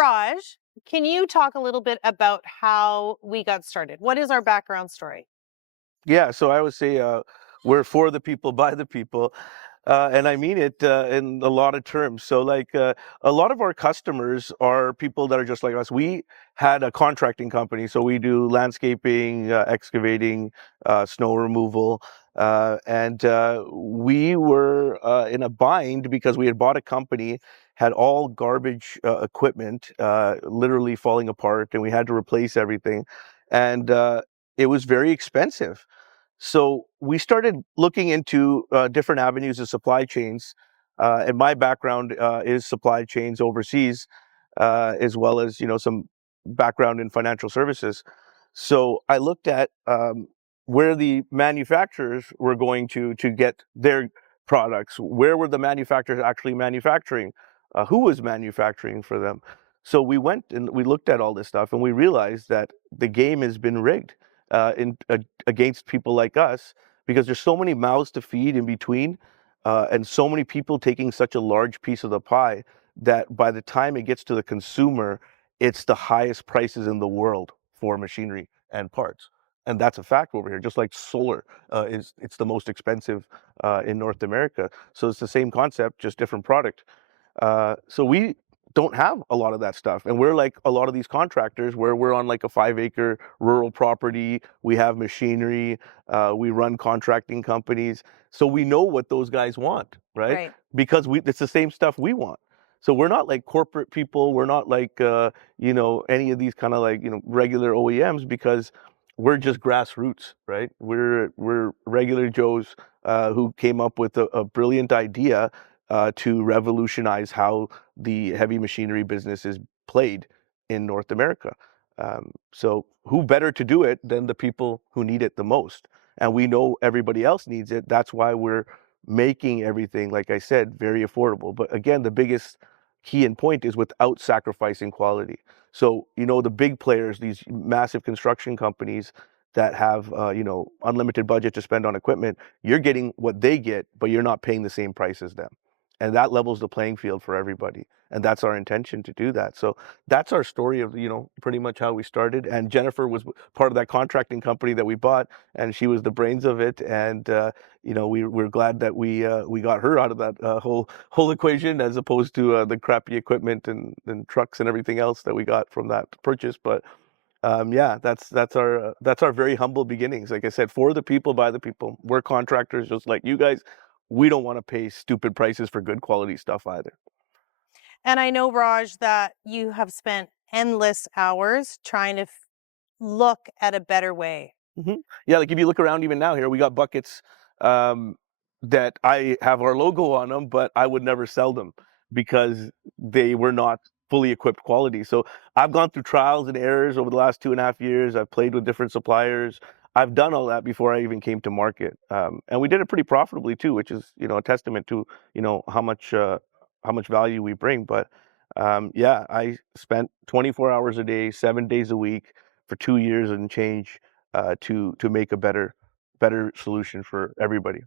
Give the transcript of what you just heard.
Raj, can you talk a little bit about how we got started? What is our background story? Yeah, so I would say we're for the people, by the people, and I mean it in a lot of terms. So, a lot of our customers are people that are just like us. We had a contracting company, so we do landscaping, excavating, snow removal, and we were in a bind because we had bought a company, had all garbage equipment, literally falling apart, and we had to replace everything, and it was very expensive. So we started looking into different avenues of supply chains. And my background is supply chains overseas, as well as some background in financial services. So I looked at where the manufacturers were going to get their products. Where were the manufacturers actually manufacturing? Who was manufacturing for them? So we went and we looked at all this stuff, and we realized that the game has been rigged against people like us because there's so many mouths to feed in between, and so many people taking such a large piece of the pie that by the time it gets to the consumer, it's the highest prices in the world for machinery and parts. And that's a fact over here. Just like solar it's the most expensive in North America. So it's the same concept, just different product. So we don't have a lot of that stuff. And we're like a lot of these contractors where we're on like a 5 acre rural property. We have machinery. We run contracting companies. So we know what those guys want, right? Right. Because it's the same stuff we want. So we're not like corporate people. We're not like, any of these kind of like, regular OEMs because we're just grassroots, right? We're regular Joes who came up with a brilliant idea to revolutionize how the heavy machinery business is played in North America. So who better to do it than the people who need it the most? And we know everybody else needs it. That's why we're making everything, like I said, very affordable. But again, the biggest key and point is without sacrificing quality. So, the big players, these massive construction companies that have, unlimited budget to spend on equipment, you're getting what they get, but you're not paying the same price as them, and that levels the playing field for everybody, and that's our intention to do that. So that's our story of pretty much how we started. And Jennifer was part of that contracting company that we bought, and she was the brains of it. And we're glad that we got her out of that whole equation, as opposed to the crappy equipment and trucks and everything else that we got from that purchase. But yeah, that's our very humble beginnings. Like I said, for the people, by the people. We're contractors just like you guys. We don't want to pay stupid prices for good quality stuff either. And I know, Raj, that you have spent endless hours trying to look at a better way. Yeah, like if you look around even now here, we got buckets um, that I have our logo on them, but I would never sell them because they were not fully equipped quality. So I've gone through trials and errors over the last 2.5 years. I've played with different suppliers. I've done all that before I even came to market, and we did it pretty profitably too, which is a testament to how much value we bring. But yeah, I spent 24 hours a day, 7 days a week for 2 years and change to make a better solution for everybody.